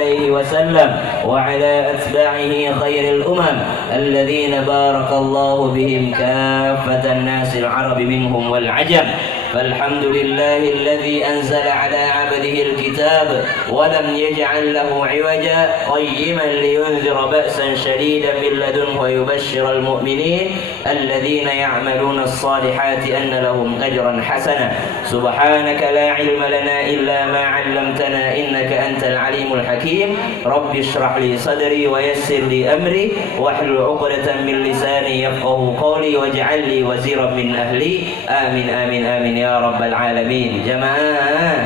عليه وسلم وعلى أتباعه خير الأمم الذين بارك الله بهم كافة الناس العرب منهم والعجم. فالحمد لله الذي أنزل على عبده الكتاب ولم يجعل له عوجا قيما لينذر بأسا شديدا من لدنه ويبشر المؤمنين الذين يعملون الصالحات أن لهم أجرا حسنا. سبحانك لا علم لنا إلا ما علمتنا إنك أنت العليم الحكيم. رب اشرح لي صدري ويسر لي أمري واحلل عقدة من لساني يفقه قولي واجعل لي وزيرا من أهلي. آمين آمين آمين ya rabbal alamin. Jamaah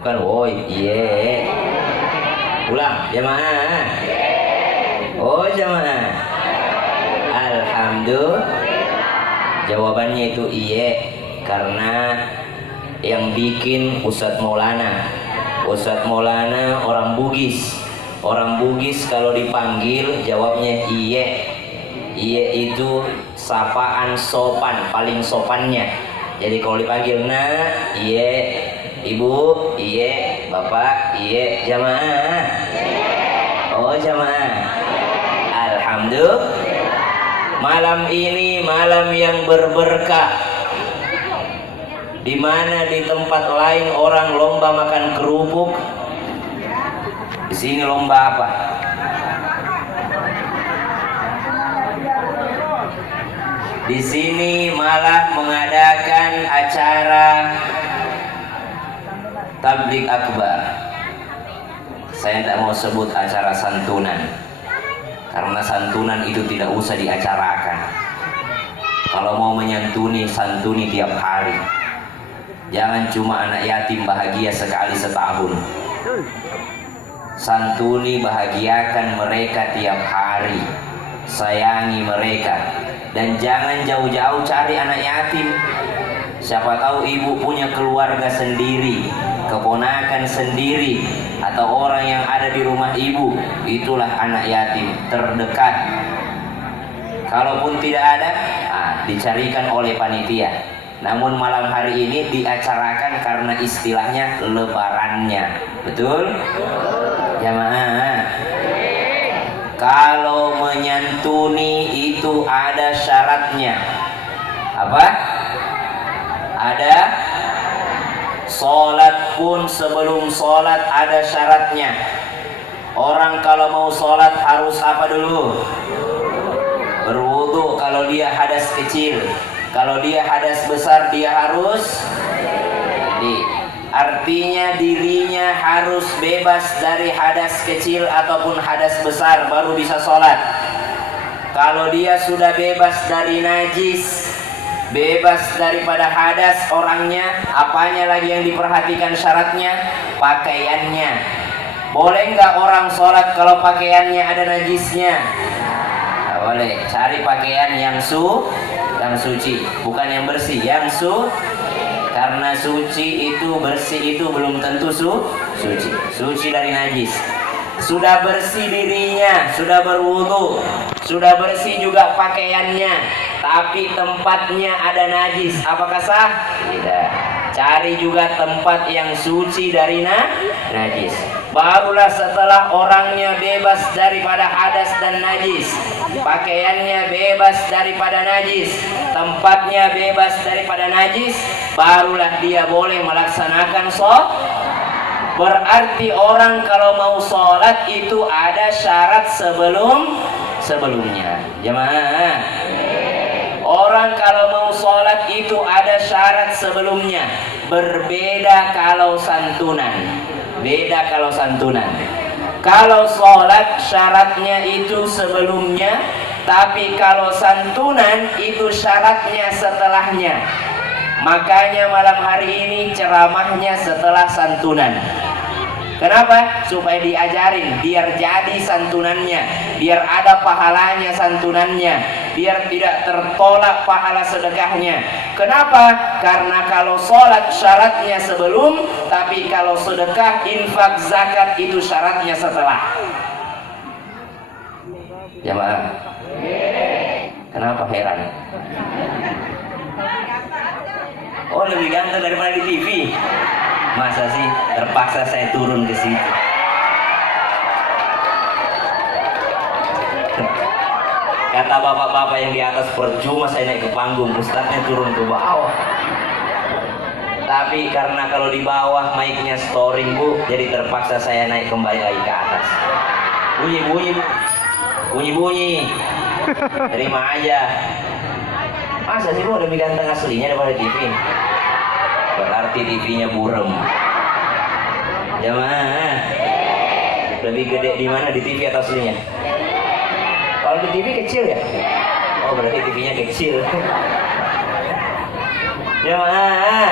bukan woi iye ulang jamaah oh jamaah alhamdulillah. Jawabannya itu iye karena yang bikin Ustadz Maulana. Ustadz Maulana orang Bugis. Orang Bugis kalau dipanggil jawabnya iye. Iye itu sapaan sopan, paling sopannya. Jadi kalau dipanggil nak, iye, ibu, iye, bapak, iye, jamaah. Oh jamaah. Alhamdulillah. Malam ini malam yang berberkah. Di mana di tempat lain orang lomba makan kerupuk, di sini lomba apa? Di sini malah mengadakan acara tablik akbar. Saya tidak mau sebut acara santunan, karena santunan itu tidak usah diacarakan. Kalau mau menyantuni, santuni tiap hari. Jangan cuma anak yatim bahagia sekali setahun. Santuni, bahagiakan mereka tiap hari. Sayangi mereka. Dan jangan jauh-jauh cari anak yatim. Siapa tahu ibu punya keluarga sendiri, keponakan sendiri, atau orang yang ada di rumah ibu. Itulah anak yatim terdekat. Kalaupun tidak ada, dicarikan oleh panitia. Namun malam hari ini diacarakan karena istilahnya lebarannya. Betul? Jamaah. Kalau menyantuni itu ada syaratnya. Apa? Ada. Sholat pun sebelum sholat ada syaratnya. Orang kalau mau sholat harus apa dulu? Berwudu kalau dia hadas kecil. Kalau dia hadas besar dia harus artinya dirinya harus bebas dari hadas kecil ataupun hadas besar baru bisa sholat. Kalau dia sudah bebas dari najis, bebas daripada hadas orangnya, apanya lagi yang diperhatikan syaratnya? Pakaiannya. Boleh nggak orang sholat kalau pakaiannya ada najisnya? Nggak boleh. Cari pakaian yang suci, bukan yang bersih, yang karena suci itu bersih itu belum tentu suci dari najis. Sudah bersih dirinya, sudah berwudu, sudah bersih juga pakaiannya, tapi tempatnya ada najis, apakah sah? Tidak. Cari juga tempat yang suci dari najis. Barulah setelah orangnya bebas daripada hadas dan najis, pakaiannya bebas daripada najis, tempatnya bebas daripada najis, barulah dia boleh melaksanakan sholat. Berarti orang kalau mau sholat itu ada syarat sebelumnya. Jamaah. Orang kalau mau sholat itu ada syarat sebelumnya. Berbeda kalau santunan. Beda kalau santunan. Kalau sholat syaratnya itu sebelumnya, tapi kalau santunan itu syaratnya setelahnya. Makanya malam hari ini ceramahnya setelah santunan. Kenapa? Supaya diajarin, biar jadi santunannya, biar ada pahalanya santunannya, biar tidak tertolak pahala sedekahnya. Kenapa? Karena kalau sholat syaratnya sebelum, tapi kalau sedekah, infak, zakat itu syaratnya setelah. Jamaah, kenapa heran? Oh, lebih ganteng daripada di TV. Masa sih terpaksa saya turun ke situ. Kata bapak-bapak yang di atas, percuma saya naik ke panggung, ustadznya turun ke bawah. Tapi karena kalau di bawah mic-nya storing bu, jadi terpaksa saya naik kembali lagi ke atas. Bunyi, terima aja. Masa sih bu lebih ganteng aslinya daripada TV? Berarti TV-nya burem. Jamaah, lebih gede di mana, di TV atau aslinya? Kalau di TV kecil ya? Oh berarti TV-nya kecil. Jamaah,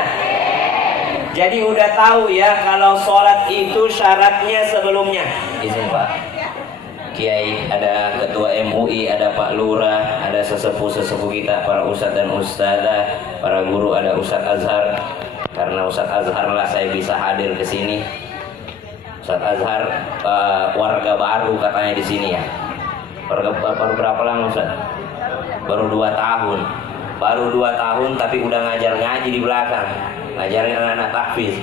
jadi udah tahu ya kalau sholat itu syaratnya sebelumnya. Izin Pak Kiai, ada ketua MUI, ada Pak Lurah, ada sesepuh-sesepuh kita, para ustadz dan ustadzah, para guru, ada Ustadz Azhar. Karena Ustadz Azhar lah saya bisa hadir ke sini. Ustadz Azhar warga baru katanya di sini ya. Baru berapa lama Ustadz? Baru 2 tahun. Baru 2 tahun tapi udah ngajar ngaji di belakang, ngajarin anak-anak tahfiz.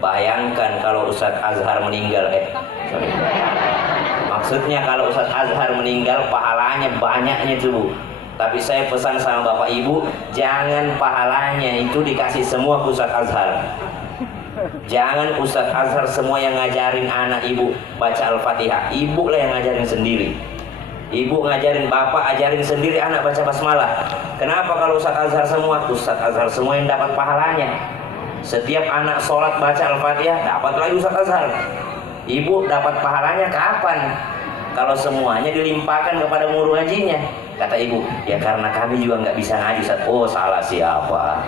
Bayangkan kalau Ustadz Azhar meninggal, maksudnya kalau Ustadz Azhar meninggal pahalanya banyaknya tuh. Tapi saya pesan sama Bapak Ibu, jangan pahalanya itu dikasih semua ke Ustadz Azhar. Jangan Ustadz Azhar semua yang ngajarin anak ibu baca Al-Fatihah. Ibu lah yang ngajarin sendiri. Ibu ngajarin, bapak ajarin sendiri anak baca basmalah. Kenapa kalau Ustadz Azhar semua? Ustadz Azhar semua yang dapat pahalanya. Setiap anak sholat baca Al-Fatihah, dapat lagi Ustadz Azhar. Ibu dapat pahalanya kapan? Kalau semuanya dilimpahkan kepada guru ngajinya. Kata ibu, ya karena kami juga nggak bisa ngaji Ustaz. Oh salah siapa?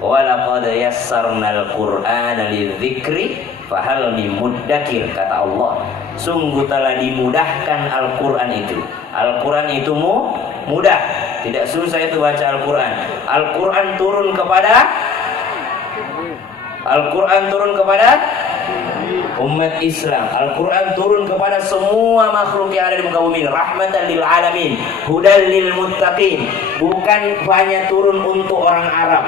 Walaqad yassarnal Qur'ana lidzikri fahal min muddakir. Kata Allah, sungguh telah dimudahkan Al-Quran itu. Al-Quran itu mudah, tidak susah itu baca Al-Quran. Al-Quran turun kepada umat Islam. Al-Quran turun kepada semua makhluk yang ada di muka bumi, rahmatan lil alamin, hudal lil muttaqin. Bukan hanya turun untuk orang Arab.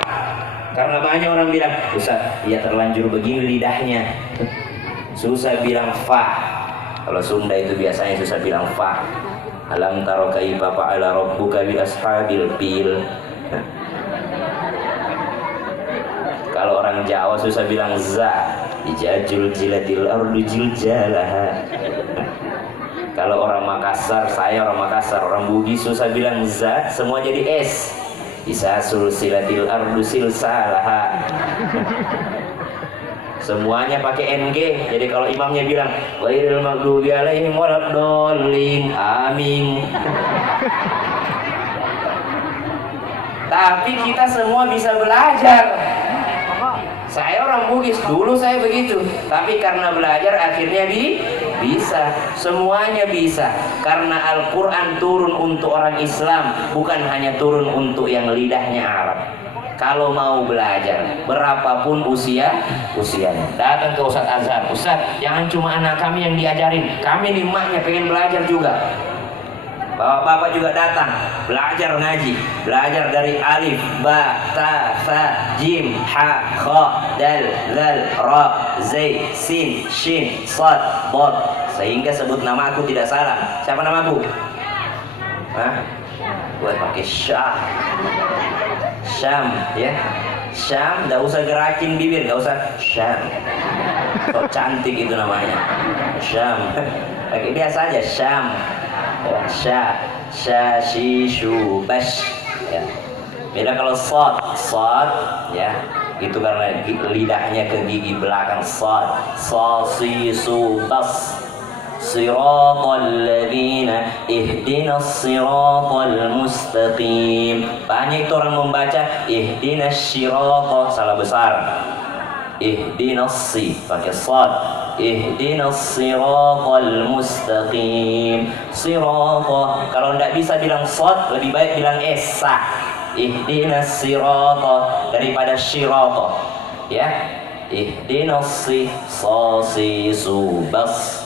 Karena banyak orang bilang, Ustaz, ya terlanjur begini lidahnya, susah bilang fa. Kalau Sunda itu biasanya susah bilang fa. Alam taro kaifa fa'ala rabbuka bi ashabil fil. Kalau orang Jawa susah bilang za. Ijajul jilatil ardu jiljalaha. Kalau orang Makassar, saya orang Makassar, orang Bugis susah bilang za, semua jadi s. Isa sulsilatil ardu silsalaha. Semuanya pakai NG. Jadi kalau imamnya bilang ghairil maghdubi alaihim waladdallin, amin. Tapi kita semua bisa belajar. Saya orang Bugis, dulu saya begitu. Tapi karena belajar akhirnya bisa. Semuanya bisa. Karena Al-Quran turun untuk orang Islam, bukan hanya turun untuk yang lidahnya Arab. Kalau mau belajar, berapapun usianya, datang ke Ustadz Azhar. Ustadz, jangan cuma anak kami yang diajarin, kami di emaknya pengen belajar juga. Bapak-bapak juga datang, belajar ngaji, belajar dari alif, ba, ta, fa, jim, ha, kha, dal, zal, ra, zai, sin, shin, sad, bod. Sehingga sebut nama aku tidak salah. Siapa nama aku? Hah? Gue pakai Syah. Syam, ya. Syam, gak usah gerakin bibir, gak usah Syam. Kok cantik itu namanya. Syam. Pakai biasa aja Syam. Sya, shi, shu, bash. Ya. Beda kalau sad, ya. Itu karena lidahnya ke gigi belakang sad, sa, si, su, bas. Siratal ladzina ihdinas siratal mustaqim. Banyak itu orang membaca ihdinas sirata, salah besar. Ihdinas si pakai sad. Ihdinas siratal mustaqim. Sirata, kalau tidak bisa bilang sad, lebih baik bilang esa. Ihdinas sirata daripada syirata. Ya. Ihdinas si, sa, si, su, bas.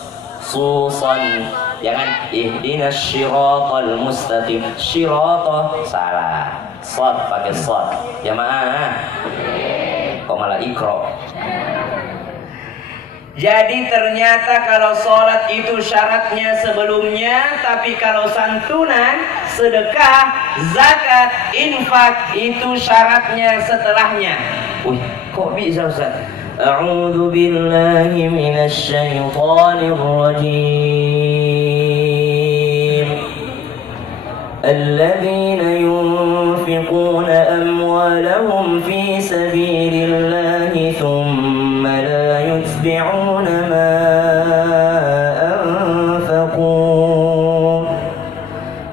Susan, jangan ihdinas syiratal mustaqim. Syirata salah, sad pakai sad. Jamaah kok malah ikro. Jadi ternyata kalau sholat itu syaratnya sebelumnya, tapi kalau santunan, sedekah, zakat, infak itu syaratnya setelahnya. Wih, kok bisa Ustaz? A'udzu billahi minasy syaithanir rajim. Alladzina yunfiquna amwalahum fi sabilillahi thumma la yutbi'una ma anfaqu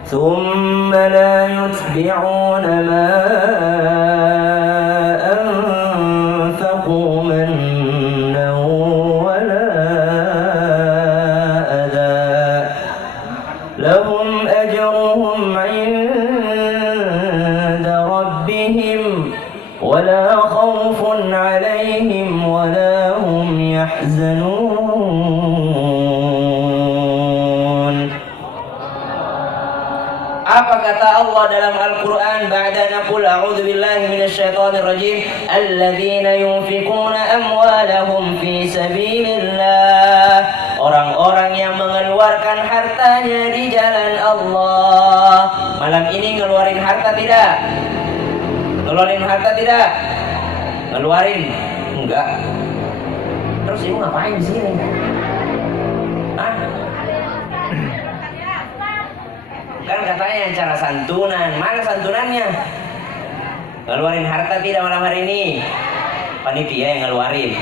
thumma la yutbi'una ma Apa kata Allah dalam Al-Quran? Ba'da naqul a'udzu billahi minasyaitonir rajim. Alladzina yunfiquna amwalahum fi sabilillah. Orang-orang yang mengeluarkan hartanya di jalan Allah. Malam ini ngeluarin harta tidak? Ngeluarin harta tidak? Ngeluarin? Enggak. Terus ibu ngapain di sini? Hah? Kan katanya cara santunan. Mana santunannya? Ngeluarin harta tidak malam hari ini? Panitia yang ngeluarin.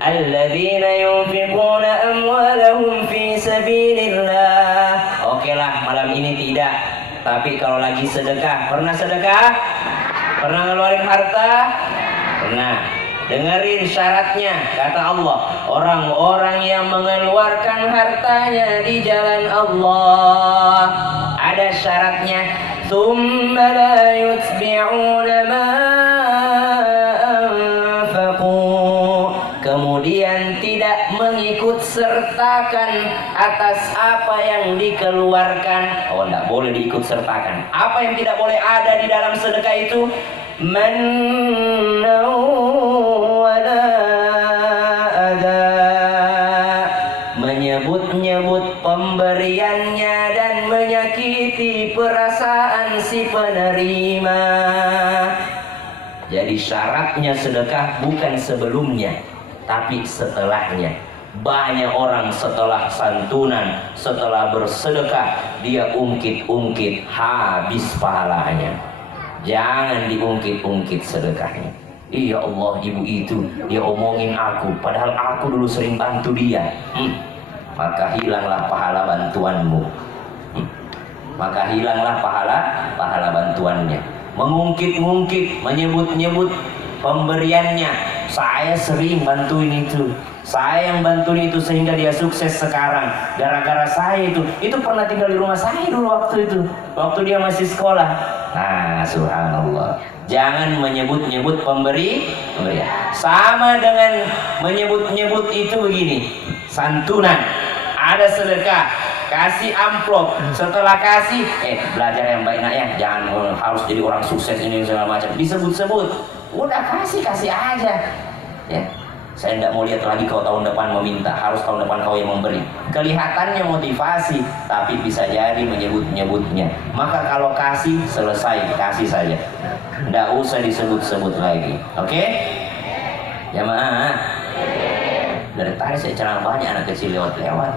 Alladzina yunfiquna amwalahum fi sabilillah. Oke lah, malam ini tidak. Tapi kalau lagi sedekah, pernah sedekah? Pernah ngeluarin harta? Pernah. Dengerin syaratnya, kata Allah, orang-orang yang mengeluarkan hartanya di jalan Allah, ada syaratnya. Tsumma la yutbi'una ma anfaqu. Kemudian tidak mengikut sertakan atas apa yang dikeluarkan. Oh, tidak boleh diikut sertakan. Apa yang tidak boleh ada di dalam sedekah itu? Manna wala adha. Menyebut-nyebut pemberiannya dan menyakiti perasaan si penerima. Jadi syaratnya sedekah bukan sebelumnya, tapi setelahnya. Banyak orang setelah santunan, setelah bersedekah, dia ungkit-ungkit, habis pahalanya. Jangan diungkit-ungkit sedekahnya. Iya Allah, ibu itu dia omongin aku, padahal aku dulu sering bantu dia. Maka hilanglah pahala bantuanmu. Maka hilanglah pahala bantuannya. Mengungkit-ungkit, menyebut-nyebut pemberiannya. Saya sering bantuin itu. Saya yang bantuin itu sehingga dia sukses sekarang. Gara-gara saya itu pernah tinggal di rumah saya dulu waktu itu. Waktu dia masih sekolah. Nah, subhanallah. Jangan menyebut-nyebut pemberian. Sama dengan menyebut-nyebut itu begini. Santunan. Ada sedekah. Kasih amplop. Setelah kasih, belajar yang baik nak ya. Jangan harus jadi orang sukses ini segala macam. Disebut-sebut. Udah kasih aja. Ya. Saya tidak mau lihat lagi kau tahun depan meminta, harus tahun depan kau yang memberi. Kelihatannya motivasi, tapi bisa jadi menyebut-nyebutnya. Maka kalau kasih, selesai, kasih saja. Tidak usah disebut-sebut lagi. Oke? Jamaah. Dari tadi saya ceramah banyak anak kecil lewat-lewat.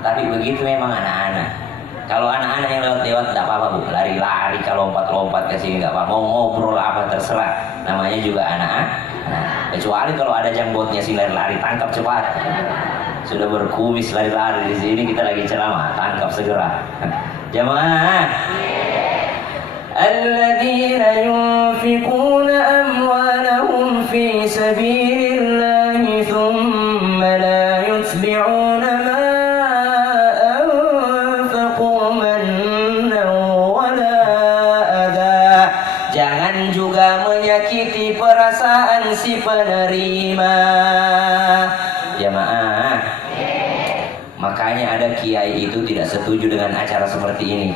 Tapi begitu memang anak-anak. Kalau anak-anak yang lewat-lewat tidak apa-apa bu, lari-lari, kalau lompat-lompat ke sini nggak apa-apa. Mau ngobrol apa terserah. Namanya juga anak-anak. Nah, kecuali kalau ada jangbotnya sih lari-lari, tangkap cepat. Sudah berkumis lari-lari di sini kita lagi ceramah, tangkap segera. Jamaah. Alladzina yunfiquna amwalahum fi sabilillahi thumma la yutbi'una ma anfaqu mannan wala adha. Jangan juga menyakiti perasaan si penerima. Jamaah. Makanya ada kiai itu tidak setuju dengan acara seperti ini.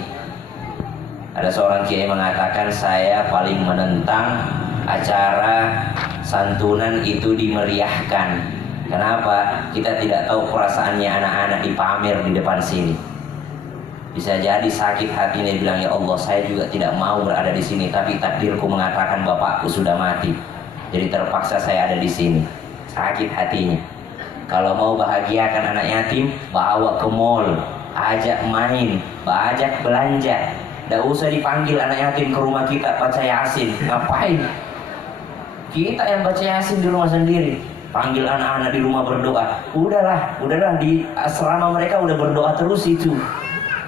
Ada seorang kiai mengatakan, saya paling menentang acara santunan itu dimeriahkan. Kenapa? Kita tidak tahu perasaannya anak-anak dipamer di depan sini. Bisa jadi sakit hatinya, bilang, ya Allah, saya juga tidak mau berada di sini, tapi takdirku mengatakan bapakku sudah mati. Jadi terpaksa saya ada di sini. Sakit hatinya. Kalau mau bahagiakan anak yatim, bawa ke mall, ajak main, ajak belanja. Tidak usah dipanggil anak yatim ke rumah kita baca Yasin. Ngapain? Kita yang baca Yasin di rumah sendiri. Panggil anak-anak di rumah berdoa. Udahlah di asrama mereka udah berdoa terus itu.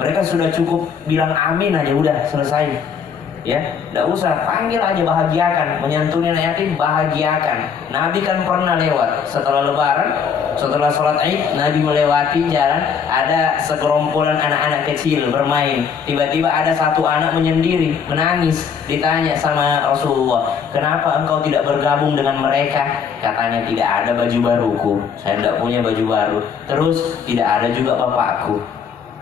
Mereka sudah cukup bilang amin aja, udah selesai. Ya, tidak usah, panggil aja, bahagiakan. Menyantuni anak yatim, bahagiakan. Nabi kan pernah lewat setelah lebaran, setelah sholat Id, Nabi melewati jalan, ada segerombolan anak-anak kecil bermain. Tiba-tiba ada satu anak menyendiri, menangis. Ditanya sama Rasulullah, kenapa engkau tidak bergabung dengan mereka? Katanya, tidak ada baju baruku, saya tidak punya baju baru. Terus, tidak ada juga bapakku,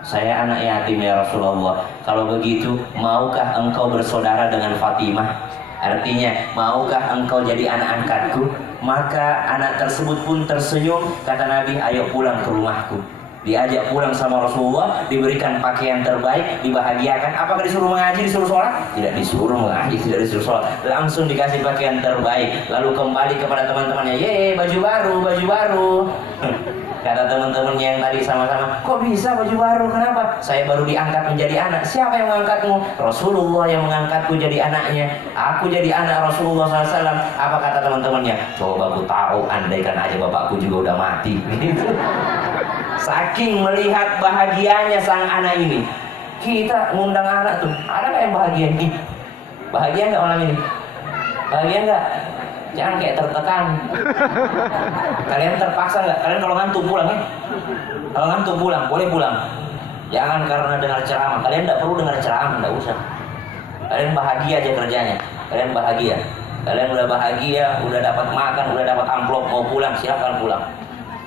saya anak yatim ya Rasulullah. Kalau begitu, maukah engkau bersaudara dengan Fatimah? Artinya, maukah engkau jadi anak angkatku? Maka anak tersebut pun tersenyum. Kata Nabi, ayo pulang ke rumahku. Diajak pulang sama Rasulullah, diberikan pakaian terbaik, dibahagiakan. Apakah disuruh mengaji, disuruh sholat? Tidak disuruh mengaji, tidak disuruh sholat. Langsung dikasih pakaian terbaik. Lalu kembali kepada teman-temannya, ye, baju baru, baju baru. Kata teman-temannya yang tadi sama-sama, kok bisa baju baru? Kenapa? Saya baru diangkat menjadi anak. Siapa yang mengangkatmu? Rasulullah yang mengangkatku jadi anaknya. Aku jadi anak Rasulullah SAW. Apa kata teman-temannya? Coba aku tahu, andaikan aja bapakku juga udah mati. Saking melihat bahagianya sang anak ini. Kita ngundang anak tuh, ada nggak yang bahagia nih? Bahagia nggak malam ini? Bahagia nggak? Jangan kayak tertekan. Kalian terpaksa nggak? Kalian kalau ngantuk pulang ya? Kalau ngantuk pulang, boleh pulang. Jangan karena dengar ceramah. Kalian tidak perlu dengar ceramah, tidak usah. Kalian bahagia aja kerjanya. Kalian bahagia. Kalian udah bahagia, udah dapat makan, udah dapat amplop, mau pulang, silakan pulang.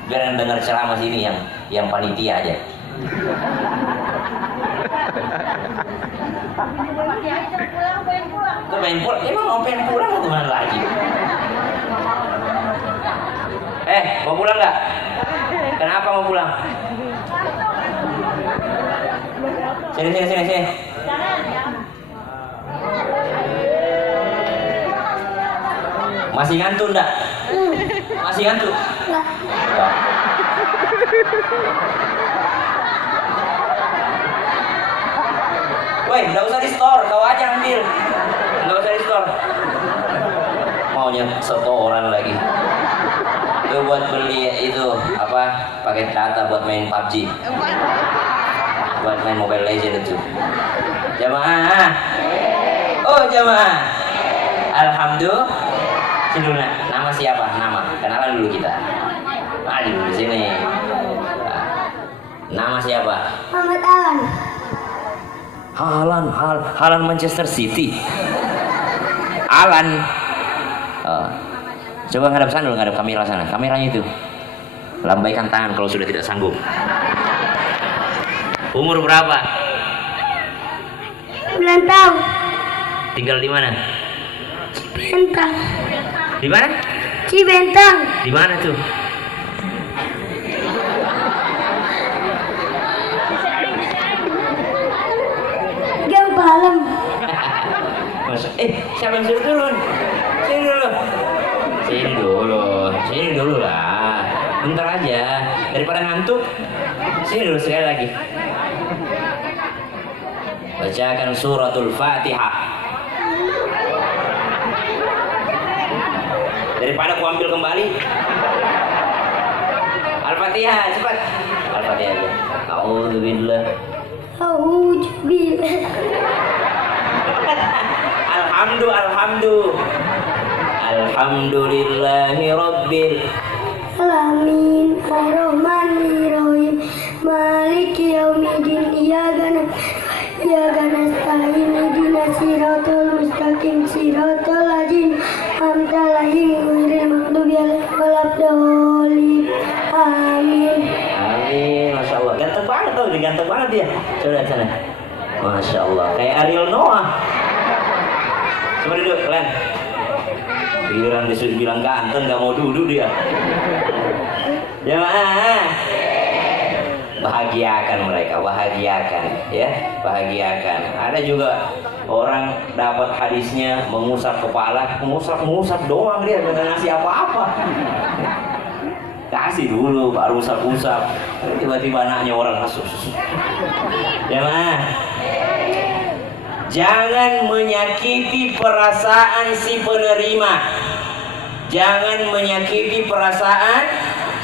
Biar yang dengar ceramah sini yang panitia aja. Kau pengen pulang? Emang mau pengen pulang atau kemana lagi? Mau pulang nggak? Kenapa mau pulang? Sini. Masih ngantuk enggak? Masih ngantuk? Enggak. Woi, enggak usah di store, kau aja ambil. Enggak usah di store. Maunya setoran lagi. Itu buat beli itu apa? Pakai data buat main PUBG. Buat main Mobile Legends itu. Jamaah. Oh, jamaah. Alhamdulillah. Sini dulu, nama siapa? Nama. Kenalan dulu kita. Mari dulu di sini. Nama siapa? Muhammad Alan. Alan Manchester City. Alan. Coba ngadap sana dulu, ngadap kamera sana. Kameranya itu. Lambaikan tangan kalau sudah tidak sanggup. Umur berapa? 9 tahun. Tinggal di mana? Bentang. Di mana? Cibentang. Di mana tuh? Gang Palem. Siapa yang suruh turun? Sini dulu lah. Bentar aja. Daripada ngantuk. Sini dulu sekali lagi. Bacakan suratul Fatihah. Daripada aku ambil kembali. Al-Fatihah, cepat. Al-Fatihah aja. A'udzubillah. Alhamdulillahi rabbil alamin ar-rahmanir-rahim maliki yaumiddin iyyaka nasta'in ihdinas siratal mustaqim siratal ladzina an'amta 'alaihim ghairil maghdubi 'alaihim waladdallin. Amin. Masya Allah. Ganteng banget tuh, ganteng banget dia. Coba sana. Masya Allah, kayak Ariel Noah. Coba duduk, kalian. Giliran disuruh bilang ganteng, gak mau duduk dia. Jamaah, bahagiakan mereka, bahagiakan, ya, bahagiakan. Ada juga orang dapat hadisnya mengusap kepala, mengusap doang dia, gak ngasih apa-apa. Kasih dulu, baru usap-usap. Tiba-tiba anaknya orang masuk. Jamaah, jangan menyakiti perasaan si penerima. Jangan menyakiti perasaan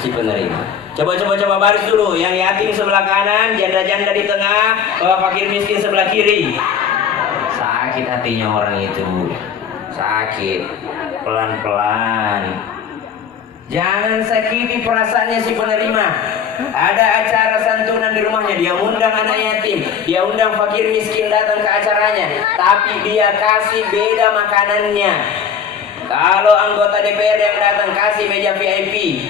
si penerima. Coba baris dulu. Yang yatim sebelah kanan, janda-janda di tengah, bapak fakir miskin sebelah kiri. Sakit hatinya orang itu. Sakit. Pelan-pelan. Jangan sakiti perasaannya si penerima. Ada acara santunan di rumahnya, dia undang anak yatim, dia undang fakir miskin datang ke acaranya, tapi dia kasih beda makanannya. Kalau anggota DPR yang datang kasih meja VIP,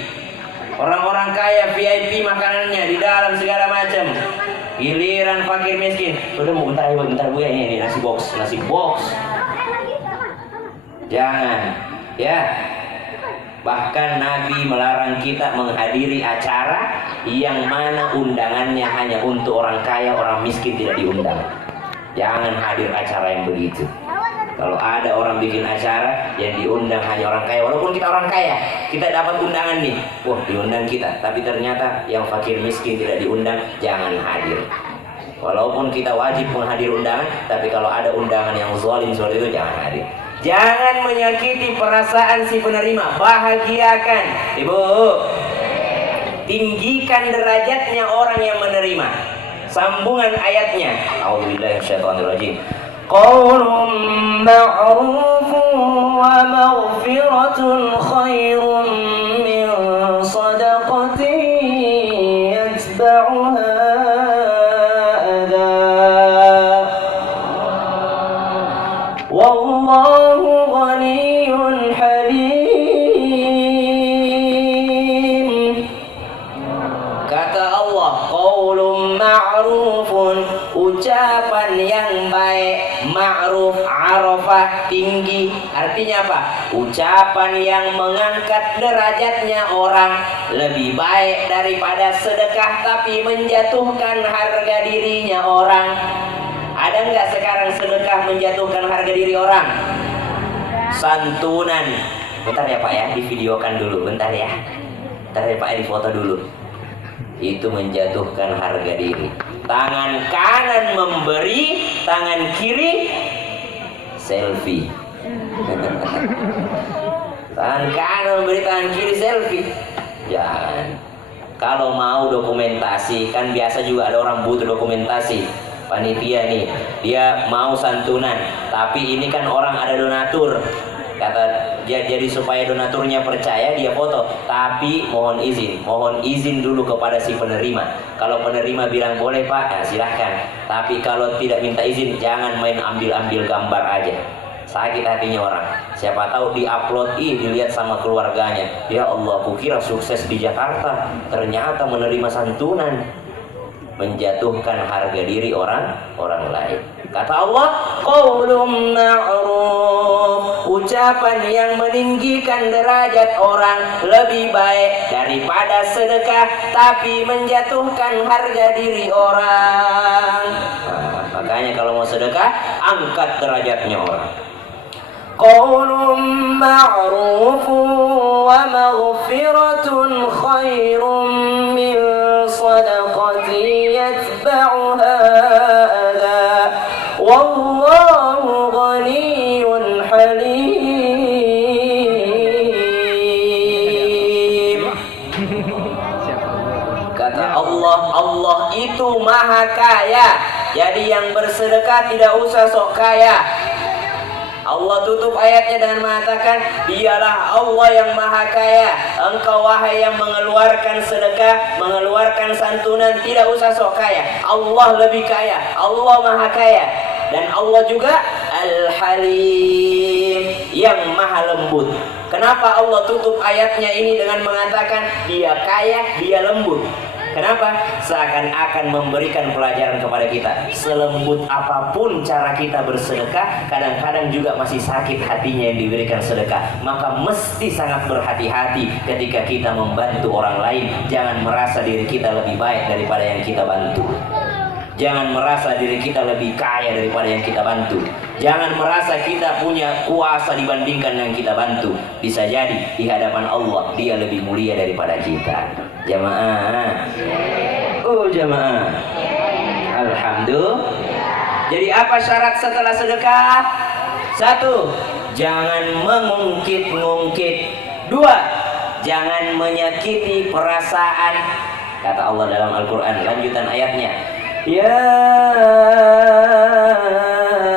orang-orang kaya VIP makanannya di dalam segala macam. Giliran fakir miskin, udah mau bentar bu ya, ini nasi box. Jangan, ya. Bahkan Nabi melarang kita menghadiri acara yang mana undangannya hanya untuk orang kaya, orang miskin tidak diundang. Jangan hadir acara yang begitu. Kalau ada orang bikin acara yang diundang hanya orang kaya, walaupun kita orang kaya, kita dapat undangan nih, wah diundang kita, tapi ternyata yang fakir miskin tidak diundang, jangan hadir. Walaupun kita wajib menghadir undangan, tapi kalau ada undangan yang zalim seperti itu, jangan hadir. Jangan menyakiti perasaan si penerima, bahagiakan. Ibu, tinggikan derajatnya orang yang menerima. Sambungan ayatnya. A'udzubillahi minasyaitonirrajim. Qaulun ma'rufun wa maghfiratun khairun min shadaqatin yatba'uha adha. Wallahu ghaniyyun halim. Kata Allah, qaulun ma'rufun, ucapan yang baik. Ma'ruf, arafah, tinggi. Artinya apa? Ucapan yang mengangkat derajatnya orang, lebih baik daripada sedekah tapi menjatuhkan harga dirinya orang. Ada nggak sekarang sedekah menjatuhkan harga diri orang? Santunan. Bentar ya Pak ya, divideokan dulu. Bentar ya Pak ya, difoto dulu. Itu menjatuhkan harga diri. Tangan kanan memberi, tangan kiri selfie. Tangan kanan memberi, tangan kiri selfie. Jangan. Kalau mau dokumentasi, kan biasa juga ada orang butuh dokumentasi. Panitia nih, dia mau santunan, tapi ini kan orang ada donatur. Kata jadi supaya donaturnya percaya, dia foto. Tapi mohon izin dulu kepada si penerima. Kalau penerima bilang boleh Pak, ya silahkan. Tapi kalau tidak minta izin, jangan main ambil gambar aja. Sakit hatinya orang. Siapa tahu diupload, dilihat sama keluarganya. Ya Allah, kukira sukses di Jakarta, ternyata menerima santunan. Menjatuhkan harga diri orang lain. Kata Allah, qaulun ma'ruf, ucapan yang meninggikan derajat orang lebih baik daripada sedekah tapi menjatuhkan harga diri orang. Makanya kalau mau sedekah, angkat derajatnya orang. Qaulun ma'rufun wa maghfiratun khairun min sadaqatin yatba'uha adha. Wallahu ghaniyyun halim. Kata Allah, Allah itu maha kaya. Jadi yang bersedekah tidak usah sok kaya. Allah tutup ayatnya dengan mengatakan, dialah Allah yang maha kaya. Engkau wahai yang mengeluarkan sedekah, mengeluarkan santunan, tidak usah sok kaya. Allah lebih kaya, Allah maha kaya. Dan Allah juga Al-Halim, yang maha lembut. Kenapa Allah tutup ayatnya ini dengan mengatakan dia kaya, dia lembut? Kenapa? Seakan-akan memberikan pelajaran kepada kita. Selembut apapun cara kita bersedekah, kadang-kadang juga masih sakit hatinya yang diberikan sedekah. Maka mesti sangat berhati-hati ketika kita membantu orang lain. Jangan merasa diri kita lebih baik daripada yang kita bantu. Jangan merasa diri kita lebih kaya daripada yang kita bantu. Jangan merasa kita punya kuasa dibandingkan yang kita bantu. Bisa jadi di hadapan Allah dia lebih mulia daripada kita. Jamaah. Oh jamaah. Alhamdulillah. Jadi apa syarat setelah sedekah? 1. Jangan mengungkit-ungkit. 2. Jangan menyakiti perasaan. Kata Allah dalam Al-Quran, lanjutan ayatnya, Ya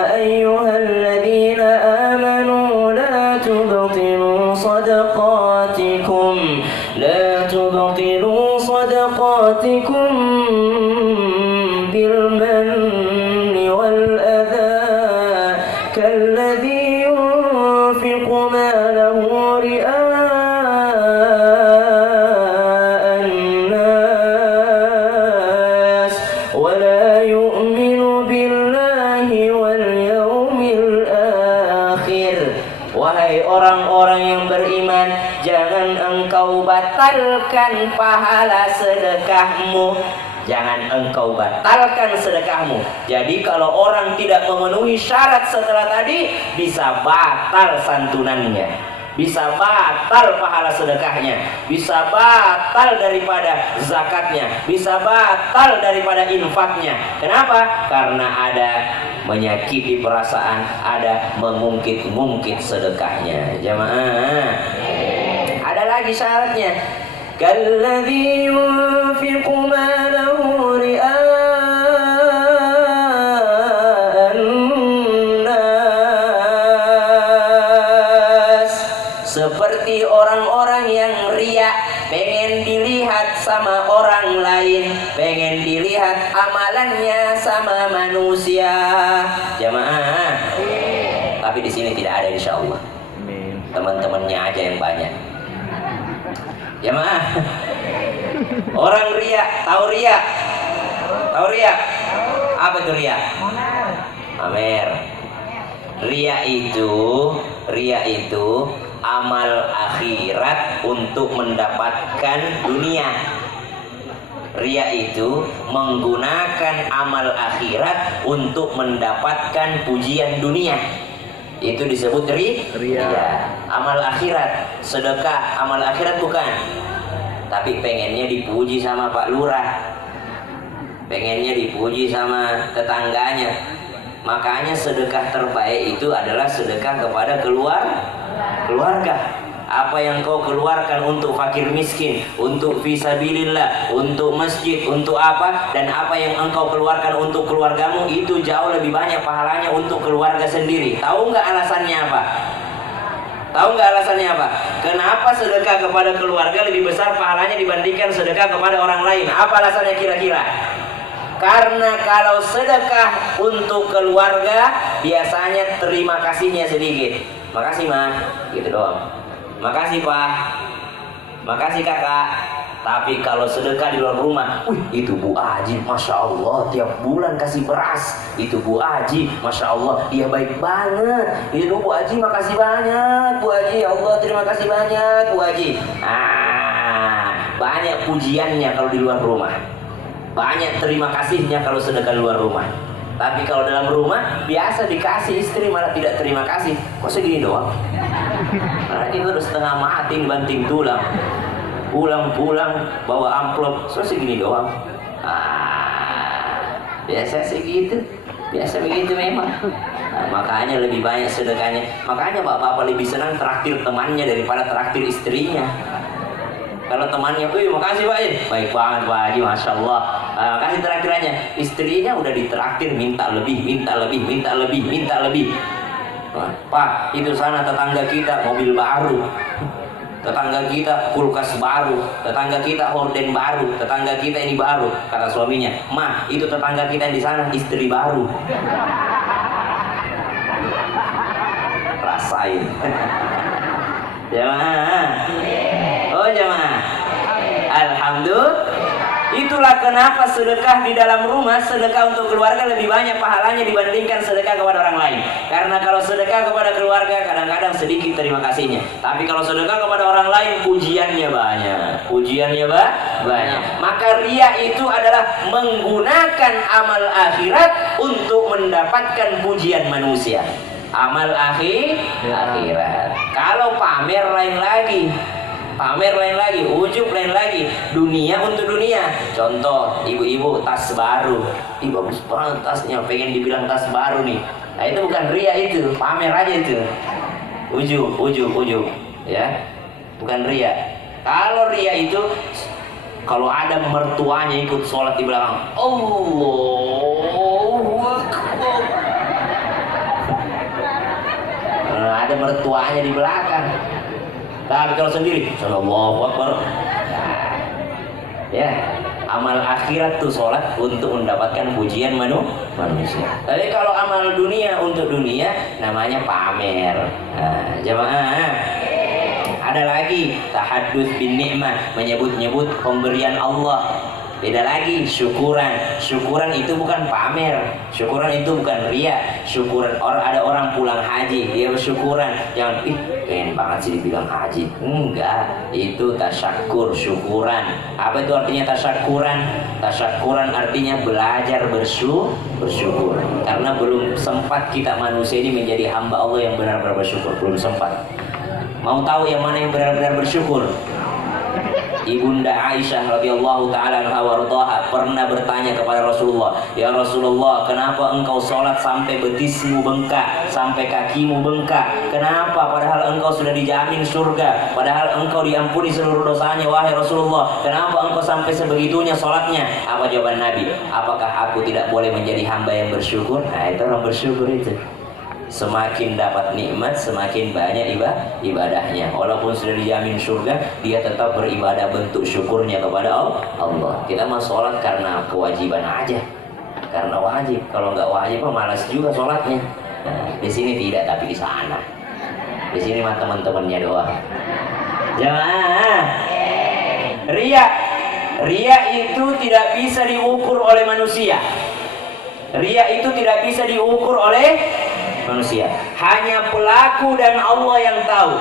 ayyuhalladzina amanu la tubtilu sadaqatikum bil manni wal adha kalladhi yunfiqu malahu ri'a orang-orang yang beriman, jangan engkau batalkan pahala sedekahmu. Jangan engkau batalkan sedekahmu. Jadi kalau orang tidak memenuhi syarat setelah tadi, bisa batal santunannya, bisa batal pahala sedekahnya, bisa batal daripada zakatnya, bisa batal daripada infaknya. Kenapa? Karena ada menyakiti perasaan, ada mengungkit-ungkit sedekahnya. Jamaah, ada lagi syaratnya. Kalladzi yunfiqu malahu ria'an nas, seperti orang-orang yang riya, pengen dilihat sama orang lain, pengen dilihat amalannya sama manusia. Jamaah. Tapi di sini tidak ada, insya Allah. Teman-temannya aja yang banyak. Jamaah. Orang riya, tahu riya? Tahu riya? Apa itu riya? Pamer. Riya itu amal akhirat untuk mendapatkan dunia. Riya itu menggunakan amal akhirat untuk mendapatkan pujian dunia. Itu disebut riya. Amal akhirat, sedekah amal akhirat bukan. Tapi pengennya dipuji sama Pak Lurah, pengennya dipuji sama tetangganya. Makanya sedekah terbaik itu adalah sedekah kepada keluarga. Apa yang kau keluarkan untuk fakir miskin, untuk fisabilillah, untuk masjid, untuk apa, dan apa yang engkau keluarkan untuk keluargamu, itu jauh lebih banyak pahalanya untuk keluarga sendiri. Tahu nggak alasannya apa? Tahu nggak alasannya apa? Kenapa sedekah kepada keluarga lebih besar pahalanya dibandingkan sedekah kepada orang lain? Apa alasannya kira-kira? Karena kalau sedekah untuk keluarga, biasanya terima kasihnya sedikit. Makasih Ma, gitu doang. Makasih Pak, makasih Kakak. Tapi kalau sedekah di luar rumah, itu Bu Aji, Masya Allah tiap bulan kasih beras. Itu Bu Aji, Masya Allah dia baik banget. Itu Bu Aji, makasih banyak Bu Aji, ya Allah terima kasih banyak Bu Aji. Banyak pujiannya kalau di luar rumah, banyak terima kasihnya kalau sedekah di luar rumah. Tapi kalau dalam rumah, biasa dikasih istri malah tidak terima kasih. Kok segini doang? Nah, itu udah setengah mati banting tulang. Pulang-pulang bawa amplop, so segini doang. Biasa segitu, biasa begitu memang. Makanya lebih banyak sedekahnya. Makanya bapak-bapak lebih senang traktir temannya daripada traktir istrinya. Kalau temannya, makasih Pak Haji, baik banget Pak Haji, Masya Allah. Kasih traktirannya, istrinya udah ditraktir, minta lebih, minta lebih, minta lebih, minta lebih. Pak, itu sana tetangga kita mobil baru, tetangga kita kulkas baru, tetangga kita horden baru, tetangga kita ini baru. Kata suaminya, Ma, itu tetangga kita di sana istri baru. Rasain. Jamaah. Oh jamaah. Alhamdulillah. Itu Itulah kenapa sedekah di dalam rumah, sedekah untuk keluarga lebih banyak pahalanya dibandingkan sedekah kepada orang lain. Karena kalau sedekah kepada keluarga kadang-kadang sedikit terima kasihnya. Tapi kalau sedekah kepada orang lain pujiannya banyak. Pujiannya banyak. Maka riya itu adalah menggunakan amal akhirat untuk mendapatkan pujian manusia. Amal akhirat. Kalau pamer lain lagi. Pamer lain lagi, ujub lain lagi, dunia untuk dunia. Contoh, ibu-ibu tas baru, ih bagus banget tasnya, pengen dibilang tas baru nih. Nah itu bukan ria, itu pamer aja itu. Ujub, ya, bukan ria. Kalau ria itu, kalau ada mertuanya ikut sholat di belakang, Allahu Akbar. Nah, ada mertuanya di belakang. Tapi kalau sendiri, Allahu Akbar. Nah, ya, amal akhirat tuh sholat untuk mendapatkan pujian manusia. Tapi kalau amal dunia untuk dunia, namanya pamer. Nah, jamaah, ada lagi tahaddus bin ni'mah, menyebut-nyebut pemberian Allah. Beda lagi syukuran. Syukuran itu bukan pamer. Syukuran itu bukan ria. Syukuran ada orang pulang haji, dia bersyukuran. Jangan pengen banget sih dibilang haji. Enggak, itu tasyakur, syukuran. Apa itu artinya tasyakuran? Tasyakuran artinya belajar bersyukur. Karena belum sempat kita manusia ini menjadi hamba Allah yang benar-benar bersyukur. Belum sempat. Mau tahu yang mana yang benar-benar bersyukur? Ibunda Aisyah radhiyallahu taala anha warḍaha pernah bertanya kepada Rasulullah, "Ya Rasulullah, kenapa engkau sholat sampai betismu bengkak, sampai kakimu bengkak? Kenapa? Padahal engkau sudah dijamin surga, padahal engkau diampuni seluruh dosanya, wahai Rasulullah. Kenapa engkau sampai sebegitunya sholatnya?" Apa jawaban Nabi? "Apakah aku tidak boleh menjadi hamba yang bersyukur?" Nah, itu orang bersyukur itu. Semakin dapat nikmat, semakin banyak ibadahnya. Walaupun sudah dijamin surga, dia tetap beribadah bentuk syukurnya kepada Allah. Kita mah sholat karena kewajiban aja, karena wajib. Kalau nggak wajib mah malas juga sholatnya. Nah, di sini tidak, tapi di sana. Di sini mah teman-temannya doang. Jangan. Ria itu tidak bisa diukur oleh manusia. Ria itu tidak bisa diukur oleh manusia. Hanya pelaku dan Allah yang tahu.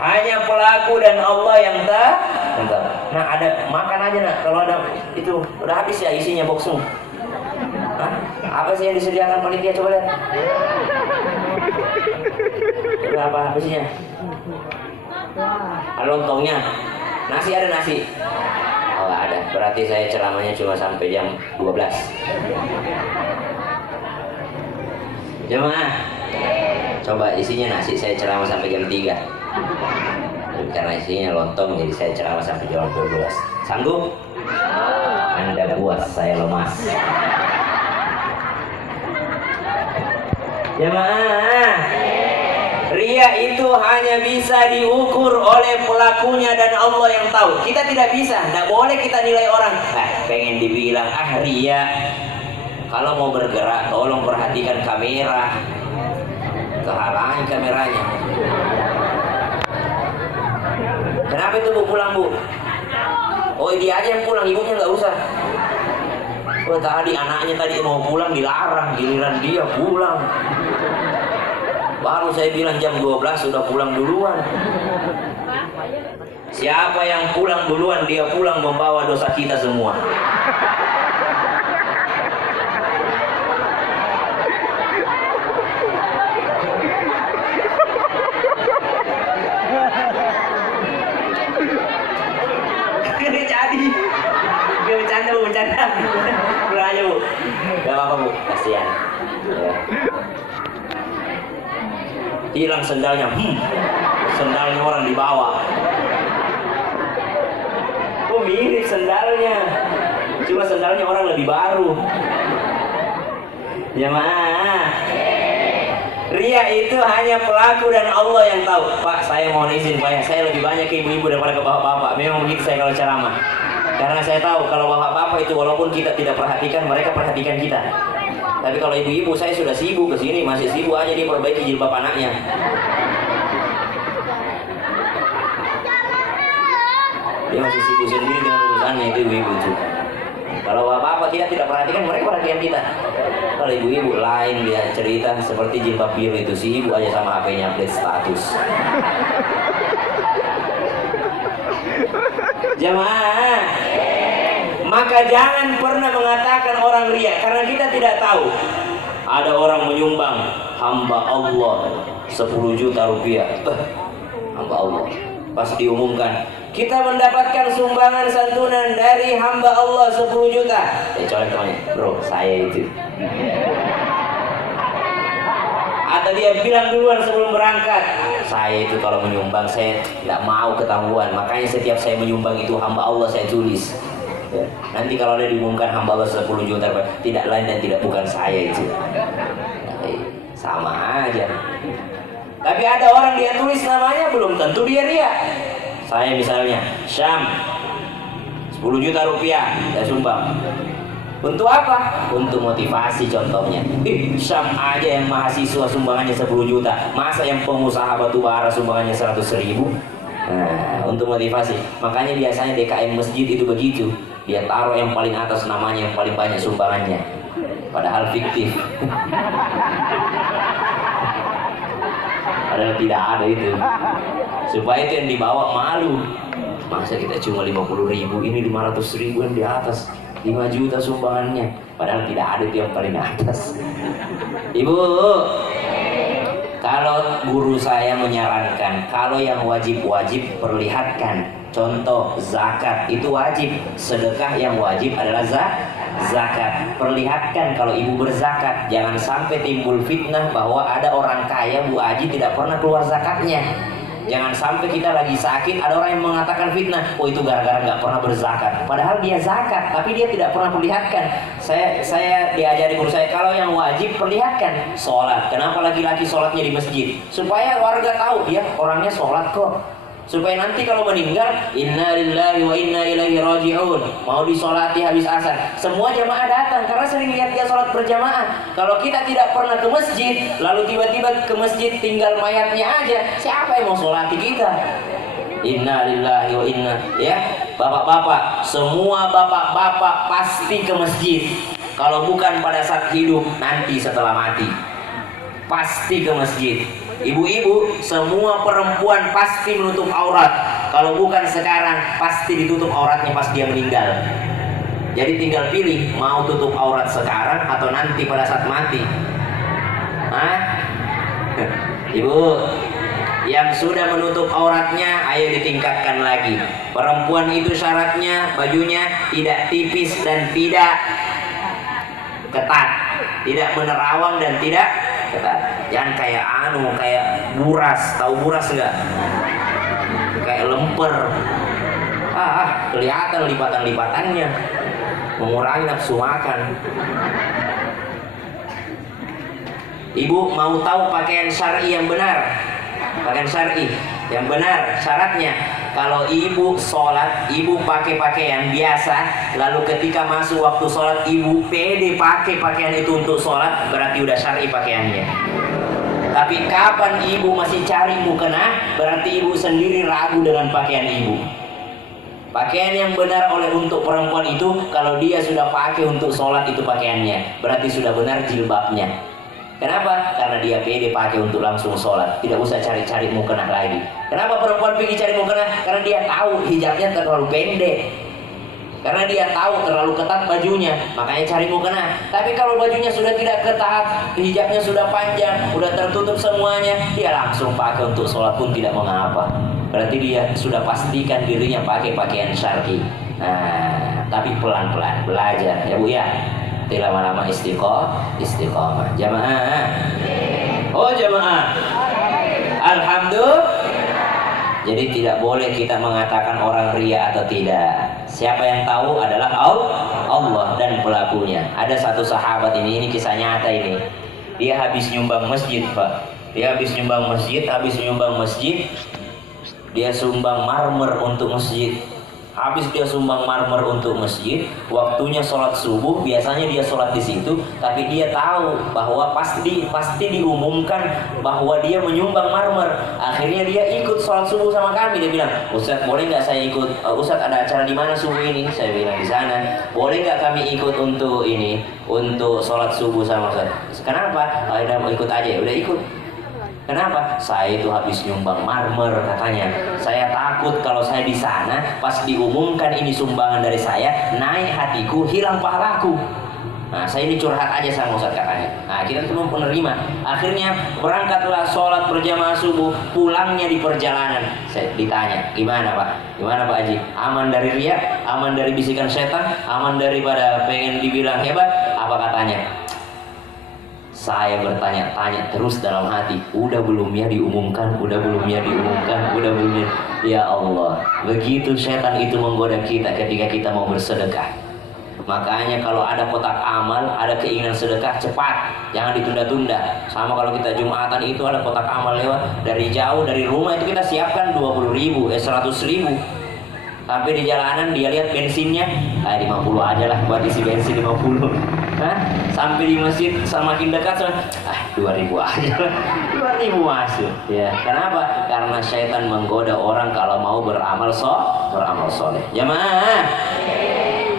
Hanya pelaku dan Allah yang tahu. Nah, ada makan aja nak. Kalau ada itu udah habis ya isinya boxmu. Hah? Apa sih yang disediakan panitia, coba lihat. Berapa habisnya? Ada lontongnya. Nasi ada nasi. Oh ada. Berarti saya ceramahnya cuma sampai jam 12. Jemaah, coba isinya nasi, saya ceramah sampai jam 3. Karena isinya lontong, jadi saya ceramah sampai jam 12. Sanggup? Anda puas, saya lemas. Jemaah, ria itu hanya bisa diukur oleh pelakunya dan Allah yang tahu. Kita tidak bisa, tidak boleh kita nilai orang. Pengen dibilang ria. Kalau mau bergerak, tolong perhatikan kamera. Kehalangan kameranya. Kenapa itu Bu pulang, Bu? Oh, dia aja yang pulang, ibunya nggak usah. Oh, tadi anaknya tadi mau pulang dilarang, giliran dia pulang. Baru saya bilang jam 12 sudah pulang duluan. Siapa yang pulang duluan, dia pulang membawa dosa kita semua. Bercanda. Pulang aja, Bu. Gak apa-apa, Bu. Kasihan. Ya. Hilang sendalnya. Sendalnya orang dibawa. Oh, mirip sendalnya. Cuma sendalnya orang lebih baru. Jemaah. Ria itu hanya pelaku dan Allah yang tahu. Pak, saya mohon izin, Pak. Saya lebih banyak ke ibu-ibu daripada ke bapak-bapak. Memang begitu saya kalau ceramah. Karena saya tahu kalau bapak-bapak itu walaupun kita tidak perhatikan, mereka perhatikan kita. Tapi kalau ibu-ibu, saya sudah sibuk ke sini, masih sibuk aja dia perbaiki jilbab anaknya. Dia masih sibuk sendiri dengan urusannya itu ibu-ibu itu. Kalau bapak-bapak kita tidak perhatikan, mereka perhatikan kita. Kalau ibu-ibu lain, dia cerita seperti jilbab biru itu, si ibu aja sama HP-nya update status. Jamaah, maka jangan pernah mengatakan orang ria, karena kita tidak tahu. Ada orang menyumbang, hamba Allah 10 juta rupiah. Hamba Allah. Pas diumumkan, kita mendapatkan sumbangan santunan dari hamba Allah 10 juta. Colek temannya, bro, saya itu. Atau dia bilang duluan sebelum berangkat, saya itu kalau menyumbang saya tidak mau ketahuan, makanya setiap saya menyumbang itu hamba Allah saya tulis. Ya. Nanti kalau dia diumumkan hamba Allah 10 juta, tidak lain dan tidak bukan saya itu. Sama aja. Tapi ada orang dia tulis namanya, belum tentu dia ria. Saya misalnya, Syam 10 juta rupiah saya sumbang. Untuk apa? Untuk motivasi contohnya. Syam aja yang mahasiswa sumbangannya 10 juta. Masa yang pengusaha batubara sumbangannya 100.000? Nah, untuk motivasi. Makanya biasanya DKM masjid itu begitu. Dia taruh yang paling atas namanya, yang paling banyak sumbangannya. Padahal fiktif. Padahal tidak ada itu. Supaya itu yang dibawa malu. Masa kita cuma 50.000, ini 500.000 yang di atas. 5 juta sumbangannya, padahal tidak ada yang paling atas. Ibu, kalau guru saya menyarankan, kalau yang wajib-wajib perlihatkan. Contoh zakat itu wajib, sedekah yang wajib adalah zakat. Perlihatkan kalau ibu berzakat, jangan sampai timbul fitnah bahwa ada orang kaya Bu Haji tidak pernah keluar zakatnya. Jangan sampai kita lagi sakit, ada orang yang mengatakan fitnah, oh itu gara-gara nggak pernah berzakat. Padahal dia zakat, tapi dia tidak pernah perlihatkan. Saya diajari guru saya, kalau yang wajib perlihatkan. Sholat, kenapa laki-laki sholatnya di masjid? Supaya warga tahu dia orangnya sholat kok. Supaya nanti kalau meninggal, inna lillahi wa inna ilaihi raji'un, mau disolati habis asar, semua jamaah datang karena sering lihat dia sholat berjamaah. Kalau kita tidak pernah ke masjid, lalu tiba-tiba ke masjid tinggal mayatnya aja, siapa yang mau sholati kita? Inna lillahi wa inna, ya bapak-bapak, semua bapak-bapak pasti ke masjid. Kalau bukan pada saat hidup, nanti setelah mati pasti ke masjid. Ibu-ibu, semua perempuan pasti menutup aurat. Kalau bukan sekarang, pasti ditutup auratnya pas dia meninggal. Jadi tinggal pilih, mau tutup aurat sekarang atau nanti pada saat mati. Hah? Ibu, yang sudah menutup auratnya, ayo ditingkatkan lagi. Perempuan itu syaratnya bajunya tidak tipis dan tidak ketat, tidak menerawang dan tidak ketat. Jangan kayak kayak buras. Tahu buras enggak? Kayak lemper. Kelihatan lipatan-lipatannya, mengurangi nafsu makan. Ibu mau tahu pakaian syar'i yang benar? Pakaian syar'i yang benar syaratnya, kalau ibu sholat, ibu pakai pakaian biasa, lalu ketika masuk waktu sholat ibu pede pakai pakaian itu untuk sholat, berarti udah syar'i pakaiannya. Tapi kapan ibu masih cari mukena, berarti ibu sendiri ragu dengan pakaian ibu. Pakaian yang benar oleh untuk perempuan itu, kalau dia sudah pakai untuk sholat itu pakaiannya, berarti sudah benar jilbabnya. Kenapa? Karena dia pede pakai untuk langsung sholat, tidak usah cari-cari mukena lagi. Kenapa perempuan pergi cari mukena? Karena dia tahu hijabnya terlalu pendek. Karena dia tahu terlalu ketat bajunya, makanya cari mukena. Tapi kalau bajunya sudah tidak ketat, hijabnya sudah panjang, sudah tertutup semuanya, dia langsung pakai untuk sholat pun tidak mengapa. Berarti dia sudah pastikan dirinya pakai pakaian syar'i. Nah, tapi pelan-pelan belajar ya Bu ya. Tidak lama-lama istiqomah. Jamaah. Oh jamaah. Alhamdulillah. Jadi tidak boleh kita mengatakan orang ria atau tidak. Siapa yang tahu adalah Allah dan pelakunya. Ada satu sahabat ini kisah nyata ini. Dia habis nyumbang masjid, Pak. Dia habis nyumbang masjid. Dia sumbang marmer untuk masjid. Habis dia sumbang marmer untuk masjid, waktunya sholat subuh, biasanya dia sholat di situ, tapi dia tahu bahwa pasti diumumkan bahwa dia menyumbang marmer. Akhirnya dia ikut sholat subuh sama kami. Dia bilang, Ustadz boleh nggak saya ikut? Ustadz ada acara di mana subuh ini? Saya bilang di sana. Boleh nggak kami ikut untuk ini, untuk sholat subuh sama Ustadz? Kenapa? Udah mau ikut aja, udah ikut. Kenapa? Saya itu habis nyumbang marmer katanya. Saya takut kalau saya di sana pas diumumkan ini sumbangan dari saya, naik hatiku, hilang pahalaku. Nah, saya ini curhat aja sama Ustaz katanya. Nah, kita belum penerima. Akhirnya berangkatlah sholat berjamaah subuh, pulangnya di perjalanan. Saya ditanya, gimana Pak? Gimana Pak Haji? Aman dari riya? Aman dari bisikan setan? Aman daripada pengen dibilang hebat? Apa katanya? Saya bertanya-tanya terus dalam hati, udah belum ya diumumkan, udah belum ya diumumkan, udah belum ya. Ya Allah, begitu setan itu menggoda kita ketika kita mau bersedekah. Makanya kalau ada kotak amal, ada keinginan sedekah, cepat, jangan ditunda-tunda. Sama kalau kita Jumatan itu ada kotak amal lewat dari jauh, dari rumah itu kita siapkan 20.000, 100.000. Sampai di jalanan dia lihat bensinnya, 50 aja lah buat isi bensin 50. Sampai di masjid semakin dekat, 2.000 aja lah, 2.000 masuk. Ya, kenapa? Karena syaitan menggoda orang kalau mau beramal soleh. Jamaah.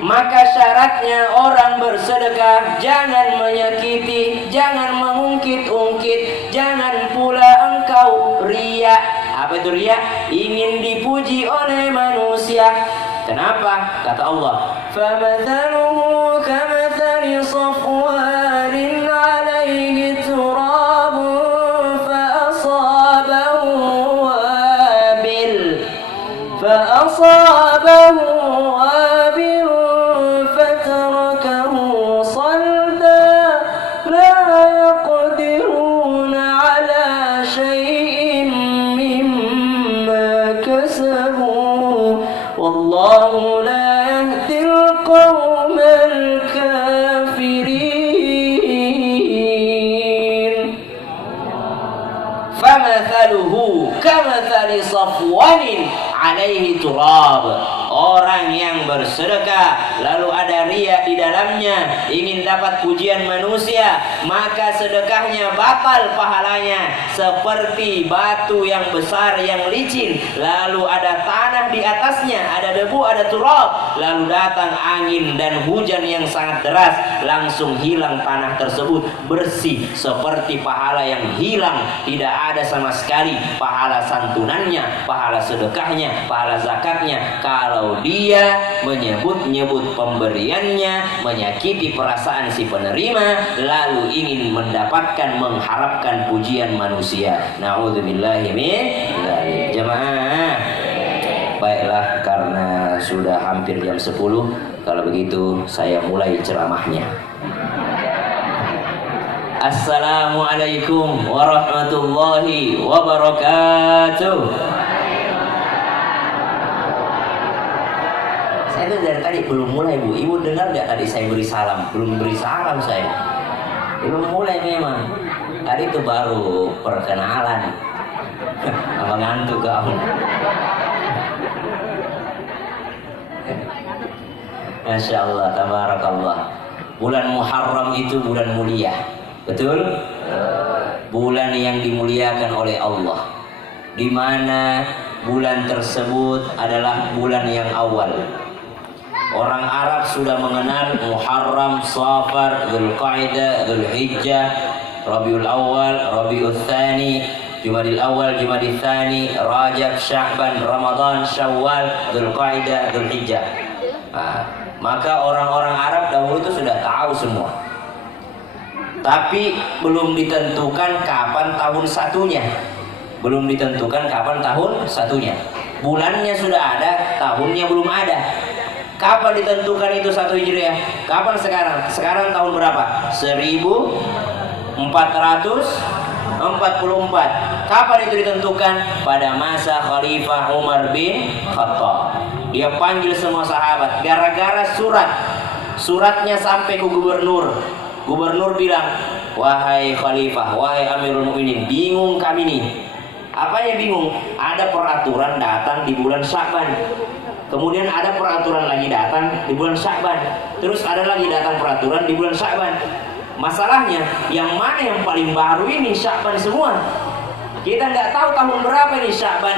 Maka syaratnya orang bersedekah jangan menyakiti, jangan mengungkit-ungkit, jangan pula engkau riya. Apa itu riya? Ingin dipuji oleh manusia. Kenapa? Kata Allah, "Famathaluhu kamathali safwanin 'alaihi turabun fa'asabahu wabil wabil fatarakahu salda la yaqdiruna 'ala syai'in mimma kasabu wallahu la yahdil qawmal kafirin." Famathaluhu kamathali safwanin 'alaihi turab. Orang yang bersedekah lalu ada riya di dalamnya, ingin dapat pujian manusia, maka sedekahnya batal pahalanya, seperti batu yang besar yang licin, lalu ada tanah di atasnya, ada debu, ada turab, lalu datang angin dan hujan yang sangat deras, langsung hilang tanah tersebut, bersih seperti pahala yang hilang, tidak ada sama sekali pahala santunannya, pahala sedekahnya, pahala zakatnya. Kalau dia menyebut-nyebut pemberiannya, menyakiti perasaan si penerima, lalu ingin mendapatkan, mengharapkan pujian manusia. Na'udzubillahi min dzalik. Jamaah. Baiklah, karena sudah hampir jam 10, kalau begitu saya mulai ceramahnya. Assalamualaikum warahmatullahi wabarakatuh. Saya itu dari tadi belum mulai, Bu. Ibu dengar nggak tadi saya beri salam? Belum beri salam saya. Belum mulai memang. Tadi itu baru perkenalan. Abang ngantuk kamu. Masya Allah, tabarakallah. Bulan Muharram itu bulan mulia. Betul? Bulan yang dimuliakan oleh Allah. Di mana bulan tersebut adalah bulan yang awal. Orang Arab sudah mengenal Muharram, Safar, Dzulqa'dah, Dzulhijjah, Rabiul Awal, Rabiul Tsani, Jumadil Awal, Jumadil Tsani, Rajab, Sya'ban, Ramadan, Syawal, Dzulqa'dah, Dzulhijjah. Maka orang-orang Arab dahulu itu sudah tahu semua. Tapi belum ditentukan kapan tahun satunya. Belum ditentukan kapan tahun satunya. Bulannya sudah ada, tahunnya belum ada. Kapan ditentukan itu 1 Hijriah? Kapan sekarang? Sekarang tahun berapa? 1444. Kapan itu ditentukan? Pada masa Khalifah Umar bin Khattab. Dia panggil semua sahabat gara-gara suratnya sampai ke gubernur. Gubernur bilang, "Wahai Khalifah, wahai Amirul Mukminin, bingung kami nih." Apanya bingung? Ada peraturan datang di bulan Sya'ban. Kemudian ada peraturan lagi datang di bulan Sya'ban. Terus ada lagi datang peraturan di bulan Sya'ban. Masalahnya, yang mana yang paling baru ini? Sya'ban semua. Kita nggak tahu tahun berapa nih Sya'ban,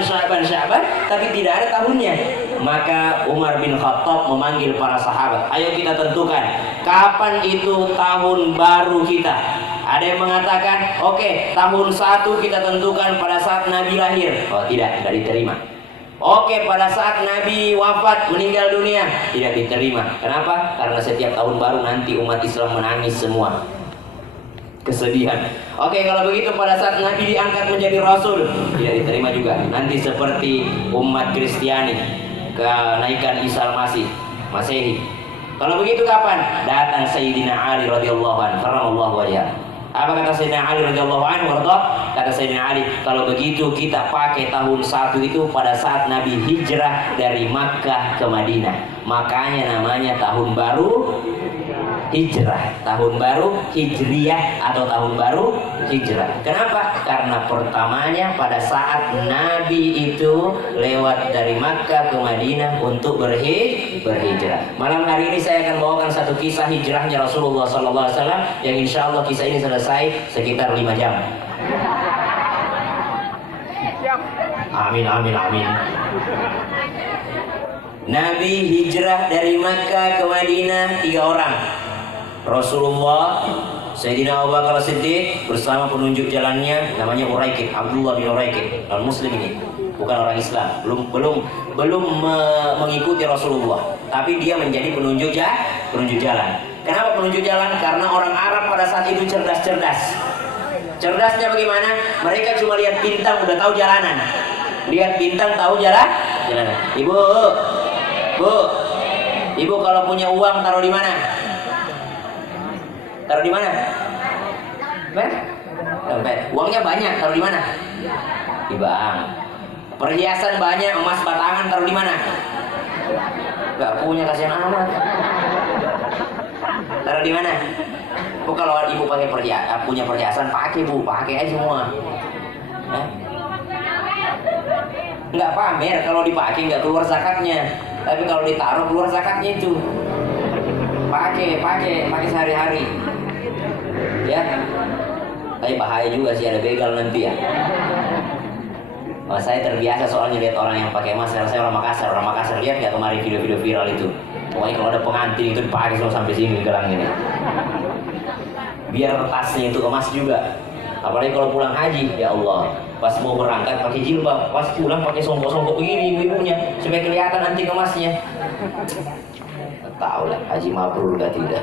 tapi tidak ada tahunnya. Maka Umar bin Khattab memanggil para sahabat. Ayo kita tentukan kapan itu tahun baru kita. Ada yang mengatakan, oke, tahun 1 kita tentukan pada saat Nabi lahir. Oh tidak diterima. Oke, pada saat Nabi wafat, meninggal dunia, tidak diterima. Kenapa? Karena setiap tahun baru nanti umat Islam menangis semua, kesedihan. Oke, kalau begitu pada saat Nabi diangkat menjadi Rasul, tidak diterima juga. Nanti seperti umat Kristiani, kenaikan Isa Masehi. Kalau begitu kapan? Datang Sayyidina Ali radhiyallahu anhu, karramallahu wajhah. Apa kata Sayyidina Ali radhiyallahu anhu? Kata Sayyidina Ali, kalau begitu kita pakai tahun 1 itu pada saat Nabi hijrah dari Makkah ke Madinah. Makanya namanya tahun baru hijrah, tahun baru hijriyah atau tahun baru hijrah. Kenapa? Karena pertamanya pada saat Nabi itu lewat dari Makkah ke Madinah untuk berhijrah. Malam hari ini saya akan bawakan satu kisah hijrahnya Rasulullah SAW yang insya Allah kisah ini selesai sekitar 5 jam. Amin, amin, amin. Nabi hijrah dari Makkah ke Madinah 3 orang. Rasulullah, Sayyidina Abu Bakar Siddiq bersama penunjuk jalannya namanya Uraikid, Abdullah bin Uraikid, non muslim ini, bukan orang Islam, belum mengikuti Rasulullah, tapi dia menjadi penunjuk jalan. Kenapa penunjuk jalan? Karena orang Arab pada saat itu cerdas. Cerdasnya bagaimana? Mereka cuma lihat bintang udah tahu jalanan. Lihat bintang tahu jalanan. Ibu kalau punya uang taruh di mana? Taruh di mana? Dompet. Uangnya banyak, taruh di mana? Di bank. Perhiasan banyak, emas batangan taruh di mana? Gak punya, kasihan amat. Taruh di mana? Bu, kalau ibu pakai punya perhiasan, pakai bu, pakai aja semua. Nggak pamer, kalau dipakai nggak keluar zakatnya. Tapi kalau ditaruh keluar zakatnya itu. Pakai sehari-hari. Ya, tapi bahaya juga sih, ada begal nanti ya. Oh, saya terbiasa soalnya lihat orang yang pakai emas. Saya orang Makassar, lihat nggak kemarin video-video viral itu? Pokoknya kalau ada pengantin itu dipakai sampai sini gelangnya. Biar tasnya itu emas juga. Apalagi kalau pulang haji, ya Allah, pas mau berangkat pakai jilbab, pas pulang pakai songkok-songkok begini ibunya supaya kelihatan anting emasnya. Tahu lah, haji mabrur gak tidak.